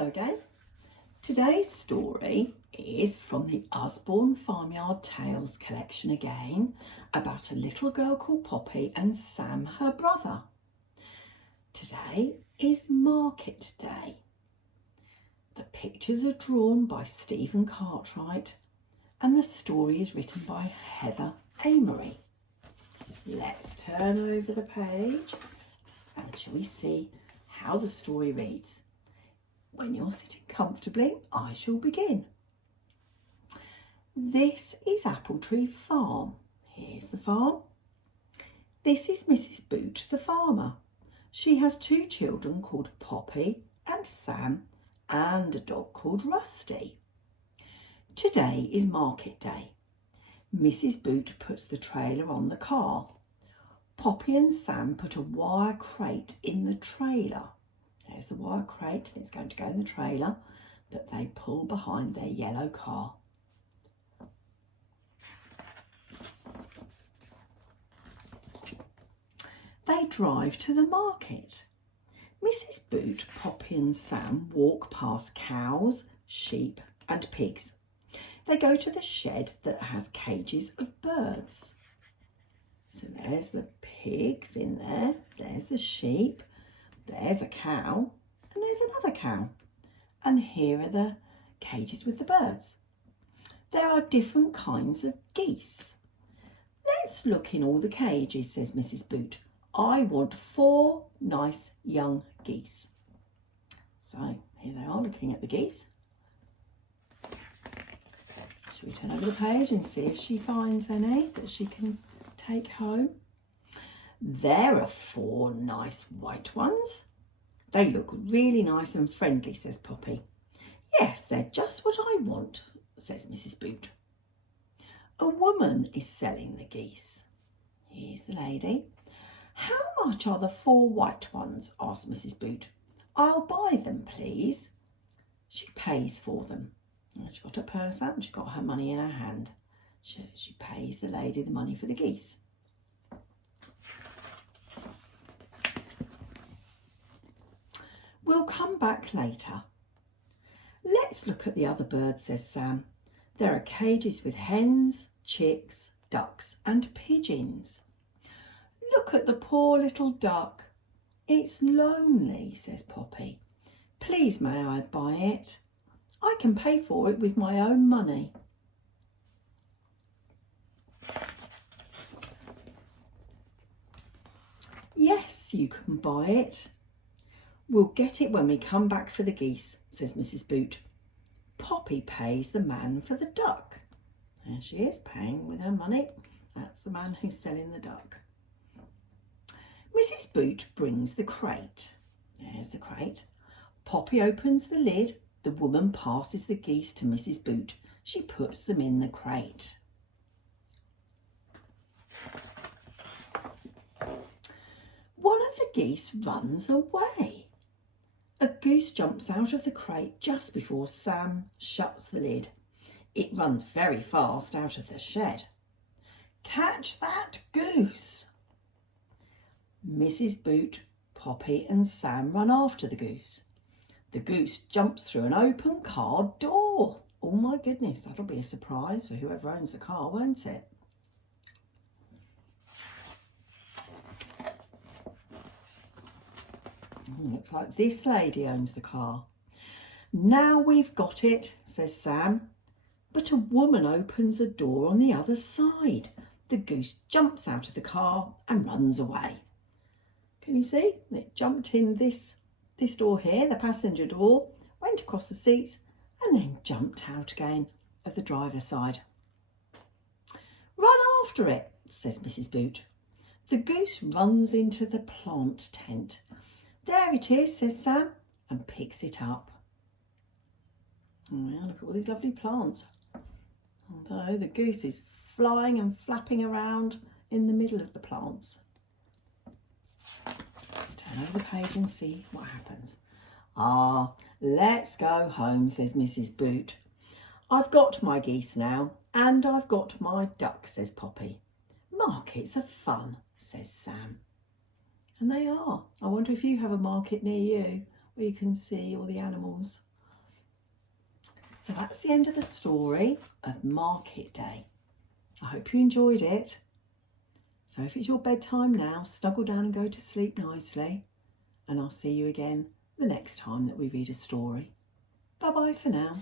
Hello again. Today's story is from the Usborne Farmyard Tales collection again, about a little girl called Poppy and Sam, her brother. Today is market day. The pictures are drawn by Stephen Cartwright and the story is written by Heather Amery. Let's turn over the page and shall we see how the story reads. When you're sitting comfortably, I shall begin. This is Apple Tree Farm. Here's the farm. This is Mrs. Boot, the farmer. She has two children called Poppy and Sam and a dog called Rusty. Today is market day. Mrs. Boot puts the trailer on the car. Poppy and Sam put a wire crate in the trailer. There's the wire crate, it's going to go in the trailer that they pull behind their yellow car. They drive to the market. Mrs. Boot, Poppy and Sam walk past cows, sheep and pigs. They go to the shed that has cages of birds. So there's the pigs in there, there's the sheep, there's a cow and there's another cow. And here are the cages with the birds. There are different kinds of geese. Let's look in all the cages, says Mrs. Boot. I want 4 nice young geese. So here they are looking at the geese. Shall we turn over the page and see if she finds any that she can take home? There are 4 nice white ones. They look really nice and friendly, says Poppy. Yes, they're just what I want, says Mrs. Boot. A woman is selling the geese. Here's the lady. How much are the 4 white ones? Asked Mrs. Boot. I'll buy them, please. She pays for them. She's got her purse out and she's got her money in her hand. She pays the lady the money for the geese. We'll come back later. Let's look at the other birds, says Sam. There are cages with hens, chicks, ducks and pigeons. Look at the poor little duck. It's lonely, says Poppy. Please may I buy it? I can pay for it with my own money. Yes, you can buy it. We'll get it when we come back for the geese, says Mrs. Boot. Poppy pays the man for the duck. There she is, paying with her money. That's the man who's selling the duck. Mrs. Boot brings the crate. There's the crate. Poppy opens the lid. The woman passes the geese to Mrs. Boot. She puts them in the crate. One of the geese runs away. A goose jumps out of the crate just before Sam shuts the lid. It runs very fast out of the shed. Catch that goose! Mrs. Boot, Poppy and Sam run after the goose. The goose jumps through an open car door. Oh my goodness, that'll be a surprise for whoever owns the car, won't it? Looks like this lady owns the car. Now we've got it, says Sam. But a woman opens a door on the other side. The goose jumps out of the car and runs away. Can you see? It jumped in this door here, the passenger door, went across the seats and then jumped out again at the driver's side. Run after it, says Mrs. Boot. The goose runs into the plant tent. There it is, says Sam, and picks it up. Oh, yeah, look at all these lovely plants. Although the goose is flying and flapping around in the middle of the plants. Let's turn over the page and see what happens. Let's go home, says Mrs. Boot. I've got my geese now, and I've got my duck, says Poppy. Markets are fun, says Sam. And they are. I wonder if you have a market near you where you can see all the animals So that's the end of the story of Market Day. I hope you enjoyed it. So if it's your bedtime now, snuggle down and go to sleep nicely. And I'll see you again the next time that we read a story. Bye-bye for now.